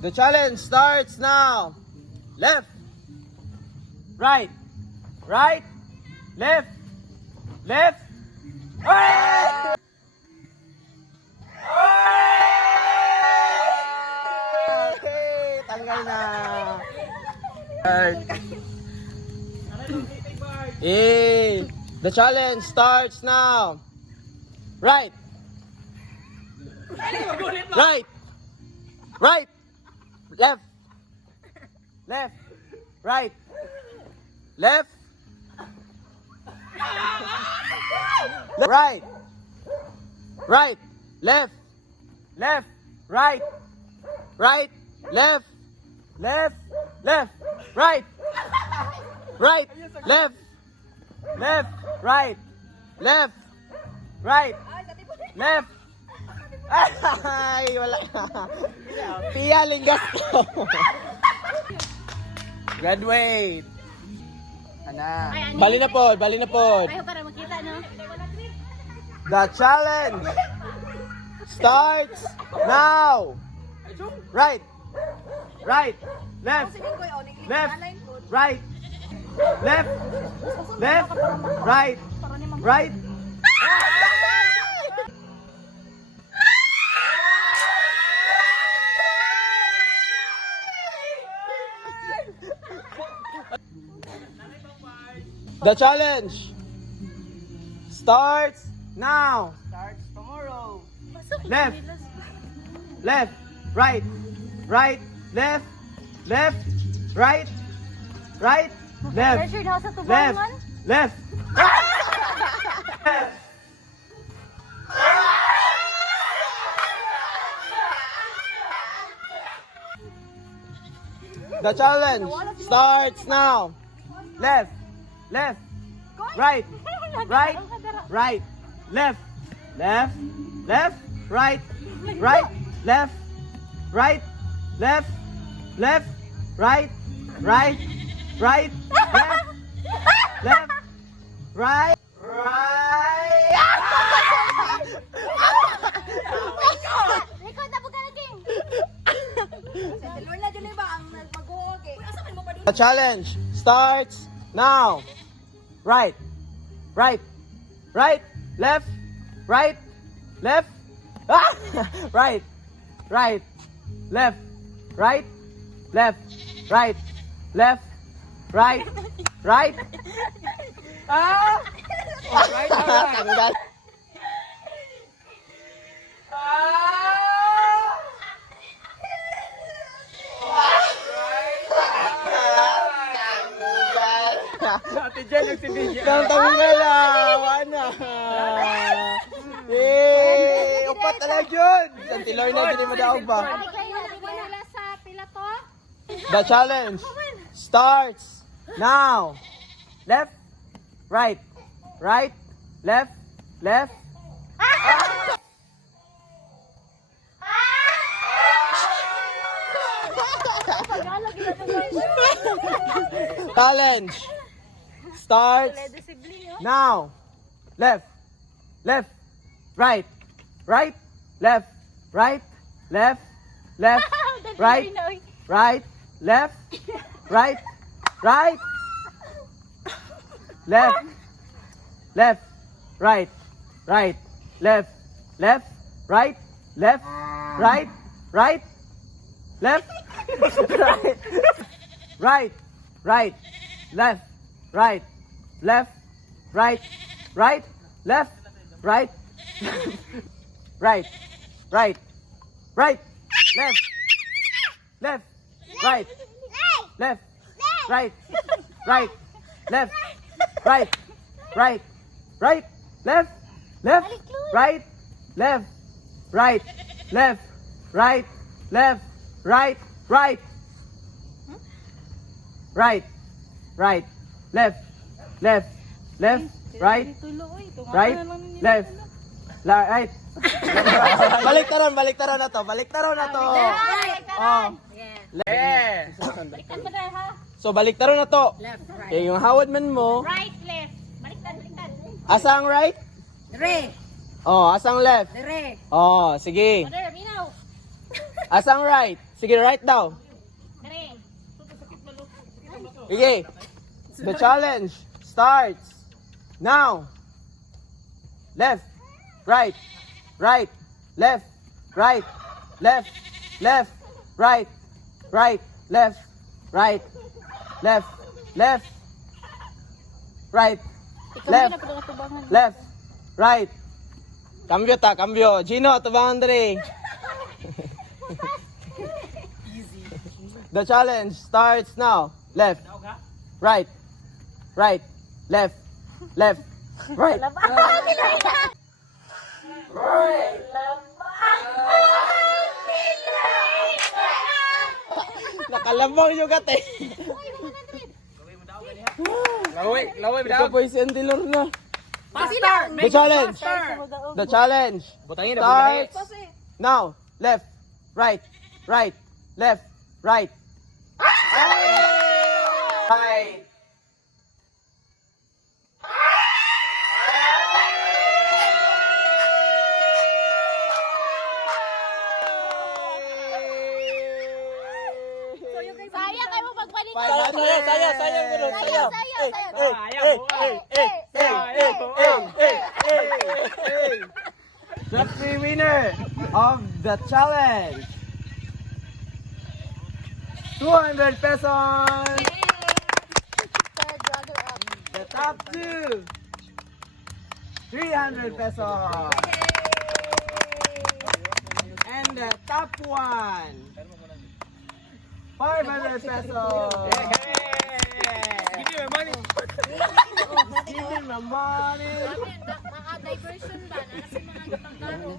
The challenge starts now. Left, right, right, left, left. Hey! Hey! Tanggal na. Hey! The challenge starts now. Right. Right. Right. Left. Left. Right. Left. Right. Right. Left. Left. Right. Right. Left. Left. Left. Right. Right. Left. Left. Right. Left. Right. Left. Ay, wala. Pia Lingasto. Graduate. Ana. Bali na pod, bali na pod. Ayaw para makita, no? The challenge starts now. Right. Right. Left. Left. Right. Left. Left. Right. Right. The challenge starts now. Starts tomorrow. Left. Left. Right. Right. Left. Left. Right. Right. Left. Pressured house sa tubuan Left. man? Left. The challenge starts now. Left. Left. Right. Right. Right. Left. Left. Left. Right. Right. Left. Right. Left. Left. Right. Right. Right. Left. Left. Right. Right. Likod na po ka na, Jing! The challenge starts now. Right. Right. Right. Left. Right. Left. Ah! Right. Right. Left. Right. Left. Right. Left. Right. Right. Ah! Right. Tanggal. Ate Jen, yung si DJ. Tanggal na. Wana. Eh, upat na lang yun. Ang tiloy na din mo daog ba? Hindi kayo nagwala sa pila to? The challenge starts now. Left, right, right, left, left. Challenge starts now. Left, left, right, right, left, right, left, left, right, right, left, right, right, left, left, right, right, left, left, right, left, right, right, left, right, right, left, right, left, right, right, left, right, right, right, right, left, left, right, left, right, right, left, right, right, right, left, left, right, left, right, left, right, left, right, right, right, right, left, left, left, right, right, left, right. Baliktaran na to, baliktaran na to. Oh. Yeah. Baliktad mo dahil, ha? So baliktaran na to. Left, right. Eh, yung hawad man mo, Right, left. Baliktad, baliktad. asang right? Dire. Oh, asang left? Dire. Oh, sige. Mother, minaw. Asang right? Sige, right daw. Dre. Okay. The challenge starts now. Left, right, right, left, right, left, left, right, right, left, right, left, left, right, left, left, right. Cambio ta, cambio. Gino, tubangan dali. The challenge starts now. Left, right, right, left, left, right. Nakalabang yung gate. Laway, Ito po yung sendilor na. Faster! The challenge. The challenge Butangin starts now. Left, right, right, left, right. Right. Sayang kayo magbalik. Sayang, bro, sayang. The free winner of the challenge. 200 pesos. The top two. 300 pesos. And the top one. 500 pesos. Give me my money. Give me my money. Mga diversion ba? Nasa mga gabang